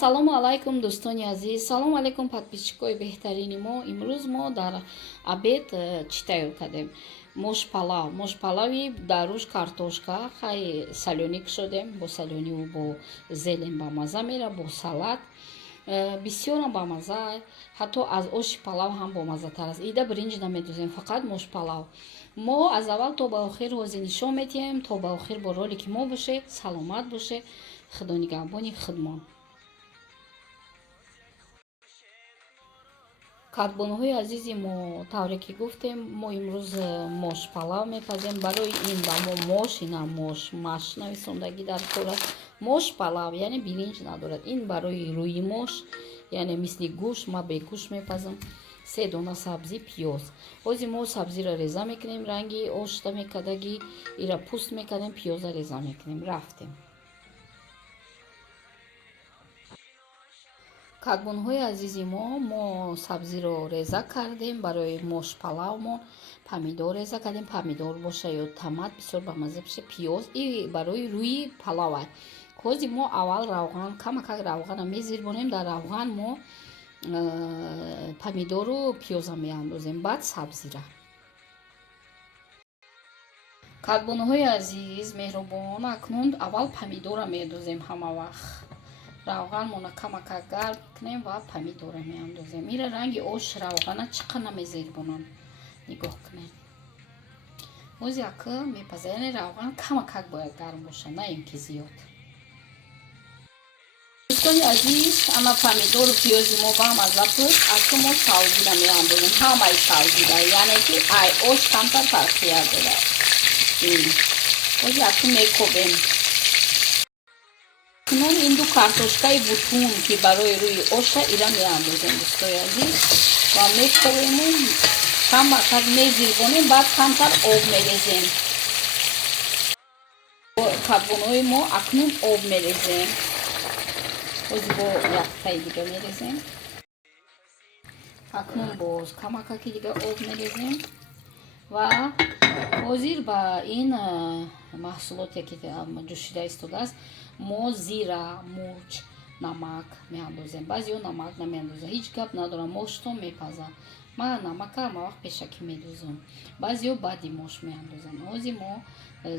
Ассалому алайкум дӯстони азиз, салому алайкум подписчикои беҳтарини мо. Имрӯз мо дар обед чӣ тайёр кардем? Мошпалав. Мошпалави дар рӯш картошка хай салёнӣ кушодем, бо салёниву бо зелен ба маза мера, бо салат бисёрам ба маза, ҳатто аз оши палав ҳам бо мазатар аст. Ида биринҷ намедӯзем, фақат мошпалав. Мо аз аввал то ба охир ҳозир нишон медиҳем, то ба охир бо ролики мо бошед, саломат бошед. Худо нигаҳбони худмон. кадбонҳои азизи мо, тавре ки гуфтем, мо имрӯз мошпалав мепазем. Барои ин ба мо мош, ина маш нависондагӣ дар кор аст. Мошпалав яъне биринҷ надорад. Ин барои рӯи мош, яъне мисли гӯшт, ма бе гӯшт мепазам. 3 дона сабзи, пиёз. ҳозир мо сабзиро реза мекунем, ранги ошта мекардагӣ, ира пӯст мекардем, пиёза реза мекунем. Рафтем. кадбонҳои азизи мо сабзиро реза кардем. Барои мошпалавмон помидор реза кардем. Помидор боша ё томат бисёр бамаза бошад. Пиёз и барои рӯи палава. ҳозир мо аввал равған, камакак равғана мезирбонем. Дар равған мо помидору пиёза меандозем, баъд сабзира. кадбонҳои азиз меҳрубон, акнун аввал помидора медозем. ҳама вақт равғанмона камакак гарм кунем ва помидора меандозем. ира ранги ош равғана чӣ қадar намезербонам, нигоҳ кунем. ҳозир ака мепаза, яъне равған камакак бояд гарм боша, на ин ки зиёд. дӯстони азиз, ана помидору пиёзи мо ба маза буд. ака мо сабзира меандозем, ҳамаи сабзира, яъне ки ай ош камтар тарқият дода. ҳозир ака мекобем. акнун ин ду картошкаи бутун ки барои рӯи оша, ира меандозем дӯстои азиз ва мекобем, камакак мезирбонем, баъд камтар об мерезем. кадбонҳои мо акнун об мерезем. ҳозир бо яктаи дига мерезем. акнун боз камакаки дига об мерезем ва ҳозир ба ин маҳсулоте ки ҷӯшида истодааст, мо зира, мурч, намак меандозем. баъзеҳо намак намеандозанд, ҳеҷ гап надорам, моштон мепаза. ман намака ҳама вақт пешакӣ медозам, баъзеҳо баъди мош меандозанд. ҳозир мо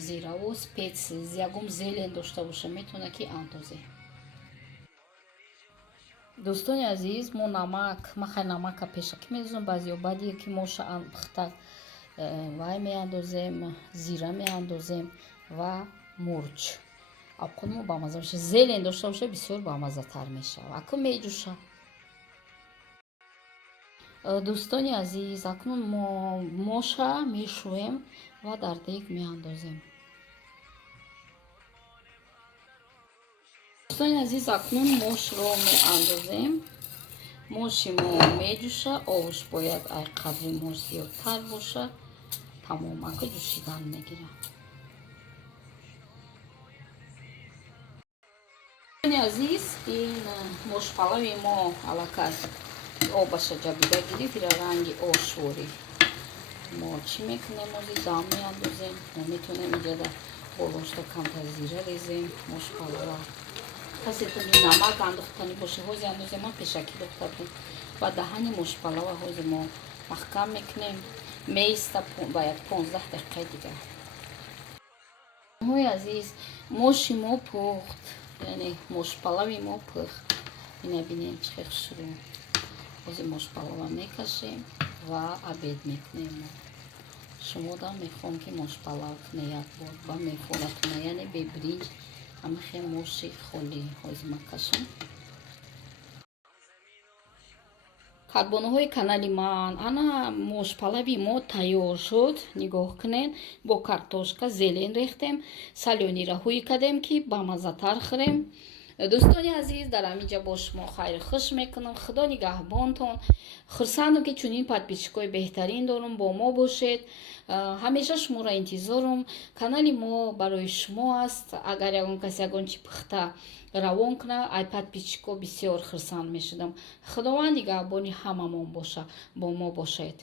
зираву спец, ягон зелен дошта боша метавона ки андозе. дӯстони азиз, мо намак, ма хай намака пешакӣ медозам, баъзеҳо баъди ки моша пухта вай меандозем, зира меандозем ва мурч. акнун ба маза боша, зелен дошта боша бисёр ба мазатар мешавад. акнун меҷӯша. дӯстони азиз, акнун мо моша мешӯем ва дар дег меандозем. дӯстони азиз, акнун мошро меандозем. моши мо меҷӯша, овуш бояд ай қадри мош зиёдтар боша. тамом, ака ҷӯшидан мегирад. дӯстони азиз, ин мошпалави мо аллакай обаша ҷабида гирифт, ира ранги ошвори. мо чӣ мекунем, ҳозир дам меандозем. мо метавонем инҷа дар болошта камтар зира резем. мошпалава касе туни намак андохтани боша, ҳозир андозем, ман пешакӣ дохта будем. ва даҳани мошпалава ҳозир мо маҳкам мекунем, меиста ба як 15 дақиқаи дигар. ҳои азиз, моши мо пухт, яъне мошпалави мо пухт. ина бинем чӣ хел хушрӯ. ҳозир мошпалава мекашем ва обед мекунем. шумо дам мехоҳам ки мошпалав куне як бор ба мефонатуна, яъне бе биринҷ, ҳамахе моши холӣ. ҳозир ман кашам. кадбонҳои канали ман, ана мошпалави мо тайёр шуд. нигоҳ кунед, бо картошка зелен рехтем, салёниро ҳӯй кардем ки ба мазатар хӯрем. дӯстони азиз, дар ҳаминҷа бо шумо хайру хуш мекунам. худо нигаҳбонтон. хурсандам ки чунин подписчикои беҳтарин дорам, бо мо бошед. ҳамеша шуморо интизорам. канали мо барои шумо аст. агар ягон касе ягон чи пухта равон куна, ай подписчико бисёр хурсанд мешудам. худованд нигаҳбони ҳамамон боша, бо мо бошед.